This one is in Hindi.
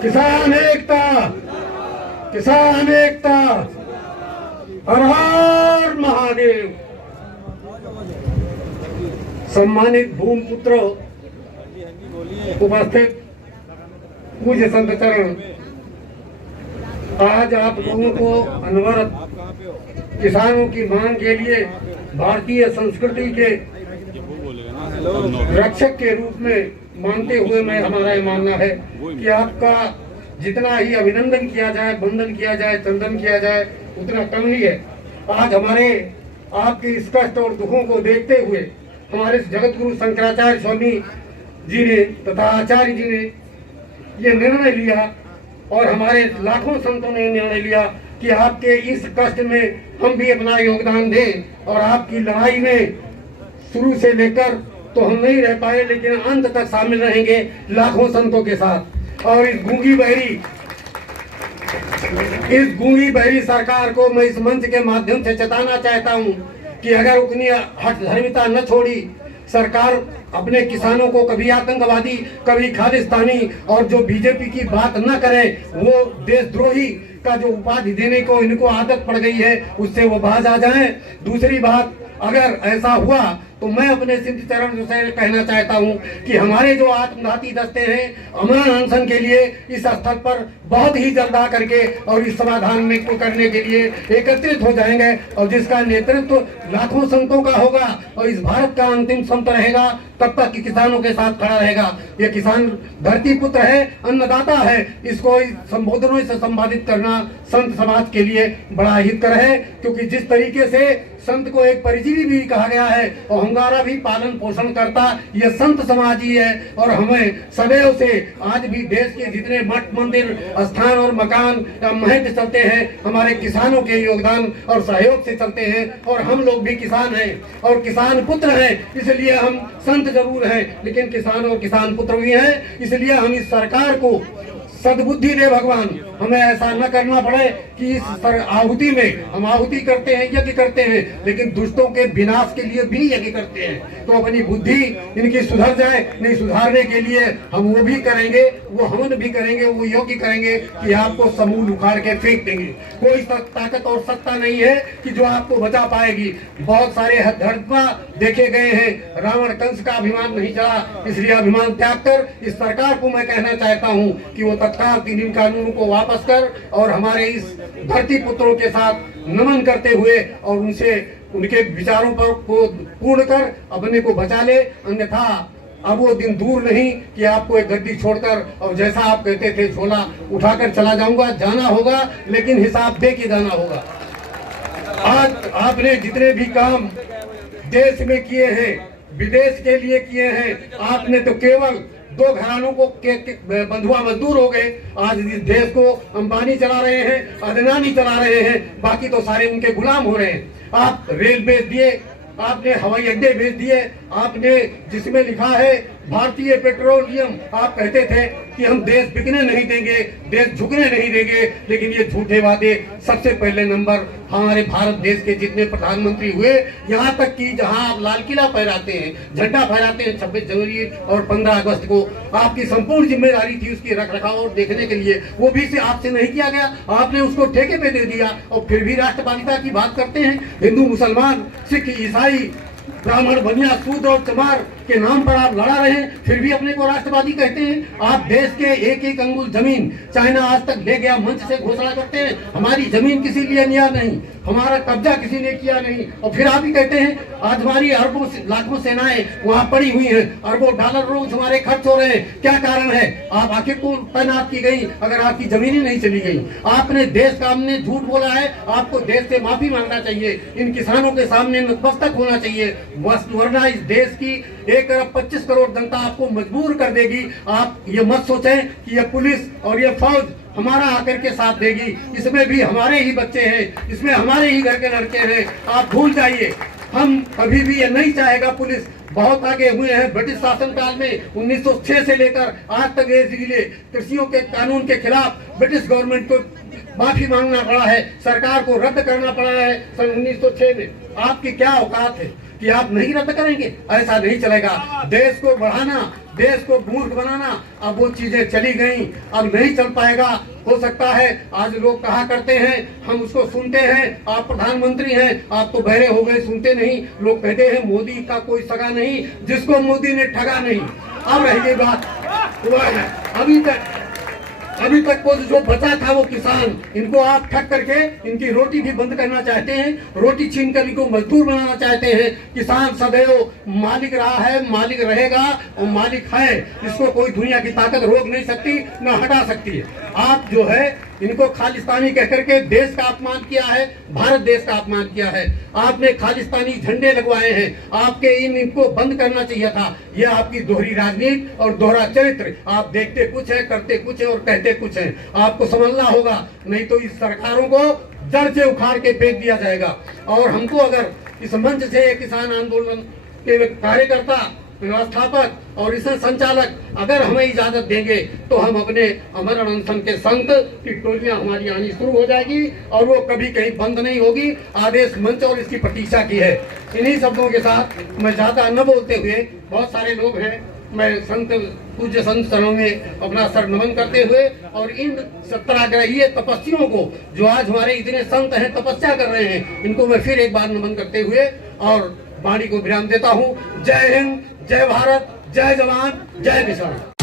किसान एकता, किसान एकता, हर हर महादेव। सम्मानित भूमिपुत्र, उपस्थित पूज्य संत चरण, आज आप लोगों को अनवरत किसानों की मांग के लिए भारतीय संस्कृति के रक्षक के रूप में मानते हुए मैं हमारा ये मानना है कि आपका जितना ही अभिनंदन किया जाए, वंदन किया जाए, चंदन किया जाए, उतना कम ही है। आज हमारे आपके इस कष्ट और दुखों को देखते हुए हमारे जगत गुरु शंकराचार्य स्वामी जी ने तथा आचार्य जी ने ये निर्णय लिया और हमारे लाखों संतों ने निर्णय लिया कि आपके इस कष्ट में हम भी अपना योगदान दें और आपकी लड़ाई में शुरू से लेकर तो हम नहीं रह पाए, लेकिन अंत तक शामिल रहेंगे लाखों संतों के साथ। और इस गूंगी बहरी सरकार को मैं इस मंच के माध्यम से चेताना चाहता हूं कि अगर उतनी हठधर्मिता न छोड़ी, सरकार अपने किसानों को कभी आतंकवादी, कभी खालिस्तानी और जो बीजेपी की बात न करे, वो देशद्रोही का जो उपाधि देने को इनको आदत पड़ गई है, उससे वो बाज आ जाएं। दूसरी बात, अगर ऐसा हुआ तो मैं अपने सिंध चरण से कहना चाहता हूं कि हमारे जो आत्मघाती दस्ते हैं अमरण अनशन के लिए इस स्थल पर बहुत ही जल्द आ करके और इस समाधान में को करने के लिए एकत्रित हो जाएंगे और जिसका नेतृत्व लाखों संतों का होगा और इस भारत का अंतिम संत रहेगा तब तक कि किसानों के साथ खड़ा रहेगा। ये किसान धरती पुत्र है, अन्नदाता है, इसको संबोधनों से संवादित करना संत समाज के लिए बड़ा हितकर है, क्योंकि जिस तरीके से संत को एक परिजीवी भी कहा गया है और हंगारा भी पालन पोषण करता ये संत समाज ही है। और हमें सदैव से आज भी देश के जितने मठ मंदिर स्थान और मकान या महल चलते हैं हमारे किसानों के योगदान और सहयोग से चलते हैं और हम लोग भी किसान हैं और किसान पुत्र हैं, इसलिए हम संत जरूर हैं लेकिन किसान और किसान पुत्र भी हैं। इसलिए हम इस सरकार को सद्बुद्धि दे भगवान, हमें ऐसा न करना पड़े कि इस आहुति में हम आहुति करते हैं, यज्ञ करते हैं, लेकिन दुष्टों के विनाश के लिए भी यज्ञ करते हैं। तो अपनी बुद्धि इनकी सुधर जाए, नहीं सुधारने के लिए हम वो भी करेंगे, वो हवन भी करेंगे, वो यज्ञ करेंगे कि आपको समूल उखाड़ के फेंक देंगे। कोई ताकत और सत्ता नहीं है कि जो आपको बचा पाएगी। बहुत सारे हथधर्मा देखे गए हैं, रावण कंस का अभिमान नहीं चला, इसलिए अभिमान त्याग कर इस सरकार को मैं कहना चाहता हूँ कि वो तत्काल 3 दिन कानून को वापस कर और हमारे इस धरती पुत्रों के साथ नमन करते हुए और उनसे उनके विचारों पर को पूर्ण कर अपने को बचा ले। अन्यथा अब वो दिन दूर नहीं कि आपको एक गद्दी छोड़कर और जैसा आप कहते थे झोला उठाकर चला जाऊंगा, जाना होगा लेकिन हिसाब दे के जाना होगा। आज आपने जितने भी काम देश में किए हैं, विदेश के लिए किए हैं, आपने तो केवल 2 घरानों को बंधुआ मजदूर हो गए। आज इस देश को अंबानी चला रहे हैं, अदनानी चला रहे हैं, बाकी तो सारे उनके गुलाम हो रहे हैं। आप रेल बेच दिए, आपने हवाई अड्डे बेच दिए, आपने जिसमें लिखा है भारतीय पेट्रोलियम, आप कहते थे कि हम देश बिकने नहीं देंगे, देश झुकने नहीं देंगे, लेकिन ये झूठे वादे। सबसे पहले नंबर हमारे भारत देश के जितने प्रधानमंत्री हुए, यहाँ तक कि जहाँ आप लाल किला फहराते हैं, झंडा फहराते हैं 26 जनवरी और 15 अगस्त को, आपकी संपूर्ण जिम्मेदारी थी उसकी रख रखाव और देखने के लिए, वो भी से आपसे नहीं किया गया। आपने उसको ठेके पे दे दिया और फिर भी राष्ट्रपालिता की बात करते हैं। हिंदू मुसलमान सिख ईसाई ब्राह्मण बनिया सूद और चमार के नाम पर आप लड़ा रहे हैं, फिर भी अपने को राष्ट्रवादी कहते हैं। आप देश के एक एक अंगुल जमीन चाइना आज तक ले गया, मंच से घोषणा करते हैं हमारी जमीन किसी लिए लिया नहीं, हमारा कब्जा किसी ने किया नहीं, और फिर आप ही कहते हैं आज हमारी अरबों लाखों सेनाएं वहां पड़ी हुई हैं, अरबों डॉलर रोज हमारे खर्च हो रहे हैं। क्या कारण है? आप आखिर को तैनात की गई अगर आपकी जमीन ही नहीं चली गई? आपने देश का हमने झूठ बोला है, आपको देश से माफी मांगना चाहिए, इन किसानों के सामने नतमस्तक होना चाहिए, वरना इस देश की 1 अरब 25 करोड़ जनता आपको मजबूर कर देगी। आप ये मत सोचें कि ये पुलिस और ये फौज हमारा आकर के साथ देगी, इसमें भी हमारे ही बच्चे हैं, इसमें हमारे ही घर के लड़के हैं। आप भूल जाइए, हम कभी भी ये नहीं चाहेगा। पुलिस बहुत आगे हुए हैं, ब्रिटिश शासन काल में 1906 से लेकर आज तक ये जिले कृषियों के कानून के खिलाफ ब्रिटिश गवर्नमेंट को माफी मांगना पड़ा है, सरकार को रद्द करना पड़ा है सन 1906 में। आपकी क्या औकात है? कि आप नहीं रद्द करेंगे, ऐसा नहीं चलेगा। देश को बढ़ाना, देश को मूर्ख बनाना, अब वो चीजें चली गई, अब नहीं चल पाएगा। हो सकता है आज लोग कहा करते हैं, हम उसको सुनते हैं, आप प्रधानमंत्री हैं, आप तो बहरे हो गए, सुनते नहीं। लोग कहते हैं मोदी का कोई सगा नहीं जिसको मोदी ने ठगा नहीं। अब रह गई बात, अभी तक वो जो बचा था वो किसान, इनको आप ठग करके इनकी रोटी भी बंद करना चाहते हैं, रोटी छीन कर इनको मजदूर बनाना चाहते हैं। किसान सदैव मालिक रहा है, मालिक रहेगा और मालिक है, इसको कोई दुनिया की ताकत रोक नहीं सकती, न हटा सकती है। आप जो है इनको खालिस्तानी कहकर के देश का अपमान किया है, भारत देश का अपमान किया है। आपने खालिस्तानी झंडे लगवाए हैं, आपके इनको बंद करना चाहिए था। यह आपकी दोहरी राजनीति और दोहरा चरित्र, आप देखते कुछ है, करते कुछ है और कहते कुछ है। आपको समझना होगा, नहीं तो इस सरकारों को जड़ से उखाड़ के फेंक दिया जाएगा। और हमको अगर इस मंच से किसान आंदोलन के कार्यकर्ता, व्यवस्थापक और इसे संचालक अगर हमें इजाजत देंगे तो हम अपने अमर अनशन के संत की टोलियां हमारी आनी शुरू हो जाएगी और वो कभी कहीं बंद नहीं होगी। आदेश मंच और इसकी प्रतीक्षा की है। इन्हीं शब्दों के साथ मैं ज्यादा न बोलते हुए, बहुत सारे लोग हैं, मैं संत पूज्य संत चरणों में अपना सर नमन करते हुए और इन सत्याग्रही तपस्वियों को जो आज हमारे इतने संत हैं, तपस्या कर रहे हैं, इनको मैं फिर एक बार नमन करते हुए और वाणी को विराम देता हूँ। जय हिंद, जय भारत, जय जवान, जय किसान।